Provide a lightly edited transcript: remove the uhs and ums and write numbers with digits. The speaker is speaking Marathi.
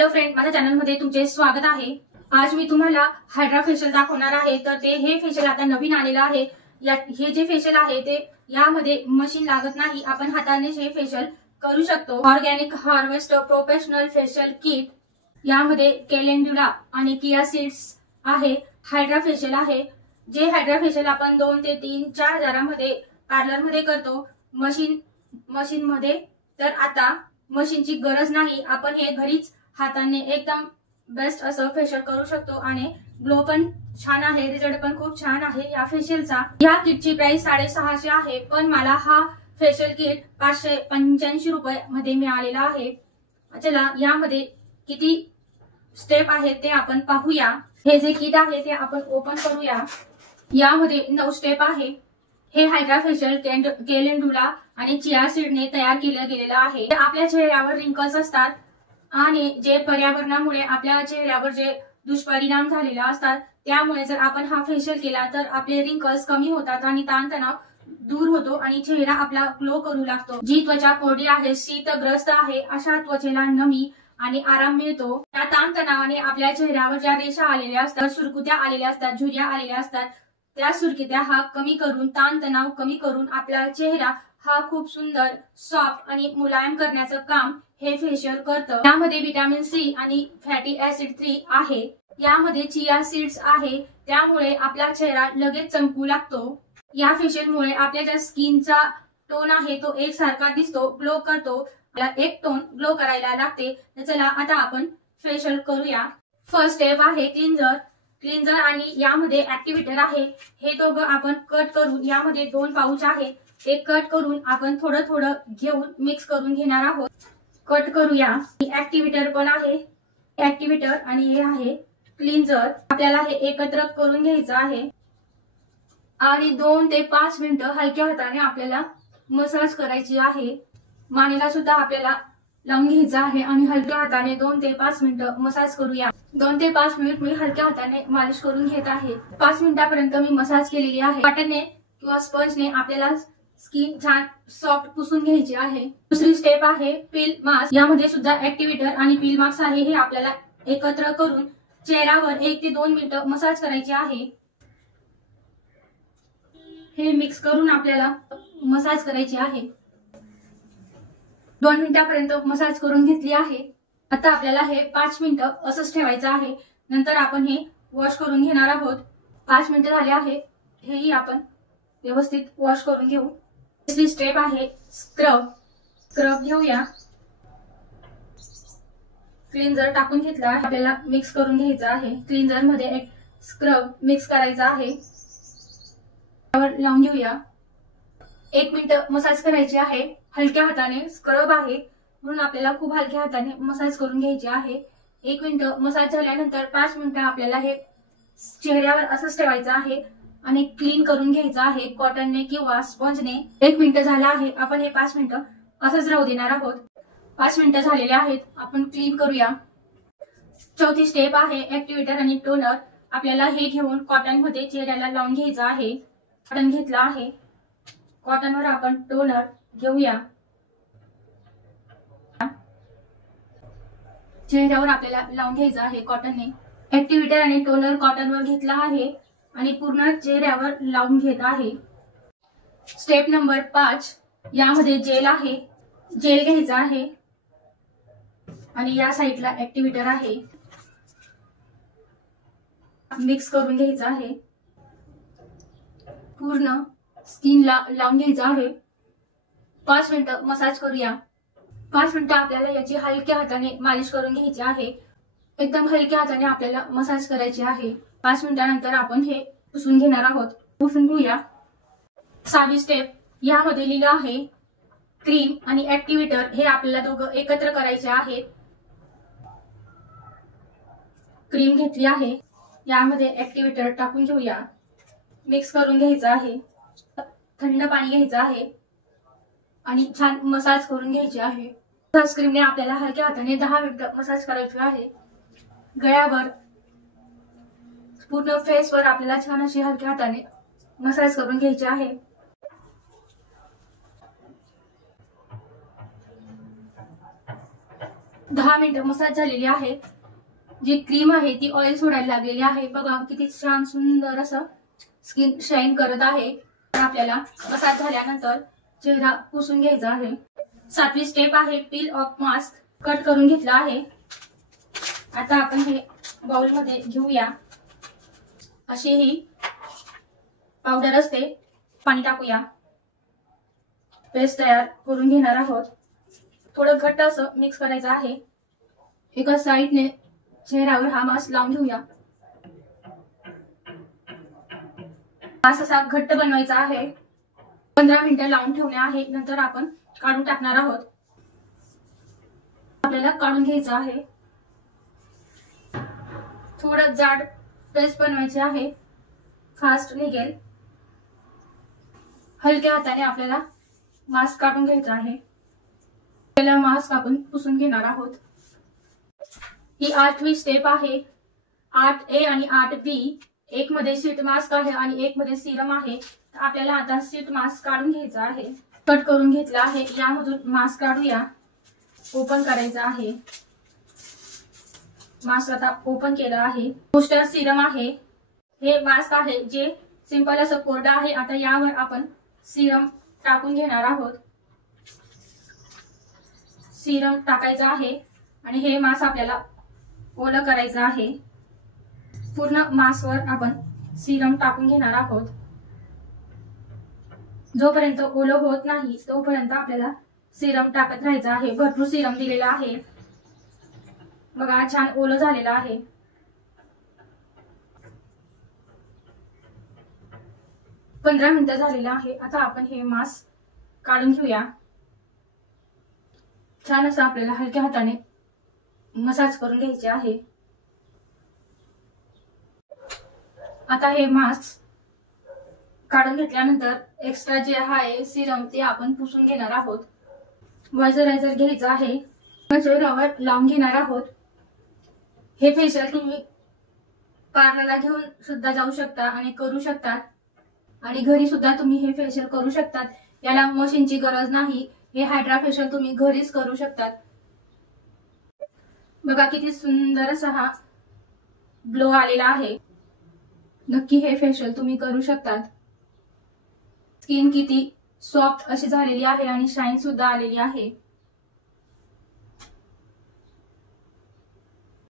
हॅलो फ्रेंड, माझ्या चॅनलमध्ये तुमचे स्वागत आहे। आज मी तुम्हाला हायड्रा फेशियल दाखवणार आहे। तर हे फेशियल आता नवीन आलेलं आहे। हे जे फेशियल आहे ते यामध्ये मशीन लागत नाही, आपण हाताने हे फेशियल करू शकतो। Organic harvest professional facial kit, यामध्ये कॅलेंड्युला आणि किया सीड्स आहे। हायड्रा फेशियल आहे। जे हायड्रा फेशियल आपण 2 ते 3-4 हजारामध्ये पार्लर मध्ये करतो मशीन मध्ये, तर आता मशीनची गरज नाही, आपण हे घरीच हाताने एकदम बेस्ट असं फेशियल करू शकतो आणि ग्लो पण छान आहे, रिझल्ट पण खूप छान आहे या फेशियलचा। या किटची प्राइस 650 आहे, पण मला हा फेशियल किट 585 रुपये मध्ये मिळालेला आहे। चला यामध्ये किती स्टेप आहेत ते आपण पाहूया। हे जे किट आहे ते आपण ओपन करूया। यामध्ये 9 स्टेप आहे। हे हायड्रा फेशियल कॅलेंड्युला आणि चिया सीडने तयार केलं गेलेलं आहे। आपल्या चेहऱ्यावर रिंकल्स असतात आणि जे पर्यावरणामुळे आपल्या चेहऱ्यावर जे दुष्परिणाम झालेले असतात, त्यामुळे जर आपण हा फेशियल केला तर आपले रिंकल्स कमी होतात आणि ताणतणाव दूर होतो आणि चेहरा आपला ग्लो करू लागतो। जी त्वचा कोरडी आहे, शीतग्रस्त आहे, अशा त्वचेला नमी आणि आराम मिळतो। त्या ताणतणावाने आपल्या चेहऱ्यावर ज्या रेषा आलेल्या असतात, सुरकुत्या आलेल्या असतात, झुर्या आलेल्या असतात, त्या सुरकुत्या हा कमी करून, ताणतणाव कमी करून आपला चेहरा हा खूप सुंदर, सॉफ्ट आणि मुलायम करण्याचं काम हे फेशियल करतं। यामध्ये व्हिटॅमिन सी आणि फॅटी ऍसिड 3 आहे। यामध्ये चिया सीड्स आहे, त्यामुळे आपला चेहरा लगेच चमकू लागतो। या फेशियलमुळे आपल्या ज्या स्किनचा टोन आहे तो एकसारखा दिसतो, ग्लो करतो। एक टोन ग्लो करायला लागते। तर चला आता आपण फेशियल करूया। फर्स्ट स्टेप आहे क्लिन्झर आणि यामध्ये ऍक्टिव्हेटर आहे। हे दोघं आपण कट करून, यामध्ये 2 पाऊच आहे, ते कट करून आपण थोडं थोडं घेऊन मिक्स करून घेणार आहोत। कट करूया। ऍक्टिव्हेटर पण आहे, ऍक्टिव्हेटर आणि हे आहे क्लिन्झर। आपल्याला हे एकत्र करून घ्यायचं आहे आणि 2 ते 5 मिनिटं हलक्या हाताने आपल्याला मसाज करायची आहे। मानेला सुद्धा आपल्याला लावून घ्यायचं आहे आणि हलक्या हाताने 2 ते 5 मिनिटं मसाज करूया। 2 ते 5 मिनिट मी हलक्या हाताने मालिश करून घेत आहे। 5 मिनिटापर्यंत मी मसाज केलेली आहे। कॉटनने किंवा स्पंजने आपल्याला स्किन छान सॉफ्ट पुसून घ्यायची आहे। दुसरी स्टेप आहे पील मास्क। यामध्ये सुद्धा ऍक्टिव्हेटर आणि पील मास्क आहे। हे आपल्याला एकत्र करून चेहऱ्यावर 1 ते 2 मिनिटं मसाज करायचे आहे। हे मिक्स करून आपल्याला मसाज करायची आहे। 2 मिनिटापर्यंत मसाज करून घेतली आहे। आता आपल्याला हे 5 मिनिटं असंच ठेवायचं आहे। नंतर आपण हे वॉश करून घेणार आहोत। 5 मिनिटं झाले आहे, हेही आपण व्यवस्थित वॉश करून घेऊ। तिसरी स्टेप आहे स्क्रब घेऊया। क्लिन्झर टाकून घेतला, आपल्याला मिक्स करून घ्यायचं आहे। क्लिन्झर मध्ये एक स्क्रब मिक्स करायचा आहे, त्यावर लावून घेऊया। 1 मिनिट मसाज करायची आहे हलक्या हाताने। स्क्रब आहे म्हणून आपल्याला खूप हलक्या हाताने मसाज करून घ्यायची आहे। 1 मिनिट मसाज झाल्यानंतर 5 मिनिटं आपल्याला हे चेहऱ्यावर असंच ठेवायचं आहे आणि क्लीन करून घ्यायचं आहे कॉटनने किंवा स्पंजने। 1 मिनिट झाला आहे, आपण हे 5 मिनिटं असंच राहू देणार आहोत। 5 मिनिटं झालेले आहेत, आपण क्लीन करूया। चौथी स्टेप आहे ऍक्टिव्हेटर आणि टोनर। आपल्याला हे घेऊन कॉटन मध्ये चेहऱ्याला लावून घ्यायचं आहे। कॉटन घेतला आहे, कॉटनवर आपण टोनर घेऊया। चेहऱ्यावर आपल्याला लावून घ्यायचं आहे कॉटनने। ऍक्टिव्हेटर आणि टोनर कॉटनवर घेतला आहे आणि पूर्ण चेहऱ्यावर लावून घेत आहे। स्टेप नंबर 5, यामध्ये जेल आहे, जेल घ्यायचा आहे आणि या साईडला ऍक्टिव्हेटर आहे, मिक्स करून घ्यायचं आहे। पूर्ण स्किनला लावून घ्यायचं आहे। 5 मिनिटं मसाज करूया। 5 मिनिटं आपल्याला याची हलक्या हाताने मालिश करून घ्यायची आहे। एकदम हलक्या हाताने आपल्याला मसाज करायची आहे। 5 मिनिटानंतर आपण हे पुसून घेणार आहोत। पुसून घेऊया। 6वी स्टेप, यामध्ये लिहिलं आहे क्रीम आणि ऍक्टिव्हेटर, हे आपल्याला दोघं एकत्र करायचे आहेत। क्रीम घेतली आहे, यामध्ये ऍक्टिव्हेटर टाकून घेऊया। मिक्स करून घ्यायचं आहे, थंड पाणी घ्यायचं आहे आणि छान मसाज करून घ्यायची आहे। मसाज क्रीमने आपल्याला हलक्या हाताने 10 मिनिटं मसाज करायची आहे। गळ्यावर, पूर्ण फेसवर आपल्याला छान अशी हलक्या हाताने मसाज करून घ्यायची आहे। 10 मिनिटं मसाज झालेली आहे। जी क्रीम आहे ती ऑइल सोडायला लागलेली आहे। बघा किती छान सुंदर असं स्किन शाईन करत आहे। आपल्याला मसाज झाल्यानंतर चेहरा पुसून घ्यायचा आहे। 7वी स्टेप आहे पील ऑफ मास्क। कट करून घेतला आहे। आता आपण हे बाउल मध्ये घेऊया। अशी ही पावडर असते, पाणी टाकूया, पेस्ट तयार करून घेणार आहोत। थोडं घट्ट असं मिक्स करायचं आहे। एका साइडने चेहऱ्यावर हा मास्क लावून घेऊया। मास्क असा घट्ट बनवायचा आहे। 15 मिनिटं लावून ठेवणे आहे। नंतर आपण काढून टाकणार आहोत। आपल्याला काढून घ्यायचं आहे। थोडं जाड पेस्ट बनवायचे आहे, फास्ट निघेल। हलक्या हाताने आपल्याला मास्क काढून घ्यायचा आहे। पहिला मास्क आपण पुसून घेणार आहोत। ही 8वी स्टेप आहे। 8A आणि 8B। एक मध्ये शीट मास्क आहे आणि एक मध्ये सिरम आहे। आपल्याला आता शीट मास्क काढून घ्यायचा आहे। कट करून घेतला आहे। यामधून मास्क काढूया। ओपन करायचा आहे। मास्क आता ओपन केलं आहे। बूस्टर सिरम आहे। हे मास्क आहे जे सिंपल असं कोरडं आहे। आता यावर आपण सिरम टाकून घेणार आहोत। सिरम टाकायचं आहे आणि हे मास्क आपल्याला ओलं करायचं आहे। पूर्ण मास्कवर आपण सिरम टाकून घेणार आहोत। जोपर्यंत ओलं होत नाही तोपर्यंत आपल्याला सिरम टाकत राहायचं आहे। भरपूर सिरम दिलेला आहे। बघा छान ओलं झालेलं आहे। पंधरा मिनिटं झालेलं आहे। आता आपण हे मास्क काढून घेऊया। छान असं आपल्याला हलक्या हाताने मसाज करून घ्यायचे आहे। आता हे मास्क काढून घेतल्यानंतर एक्स्ट्रा जे आहे सिरम ते आपण पुसून घेणार आहोत। मॉइश्चरायझर घ्यायचं आहे, चेहऱ्यावर लावून घेणार आहोत। हे फेशियल तुम्ही पार्लरला घेऊन सुद्धा जाऊ शकता आणि करू शकतात आणि घरी सुद्धा तुम्ही हे फेशियल करू शकतात। याला मशीनची गरज नाही। हे हायड्रा फेशियल तुम्ही घरीच करू शकतात। बघा किती सुंदर असा हा ग्लो आलेला आहे। नक्की हे फेशियल तुम्ही करू शकतात। स्किन किती सॉफ्ट अशी झालेली आहे आणि शाईन सुद्धा आलेली आहे।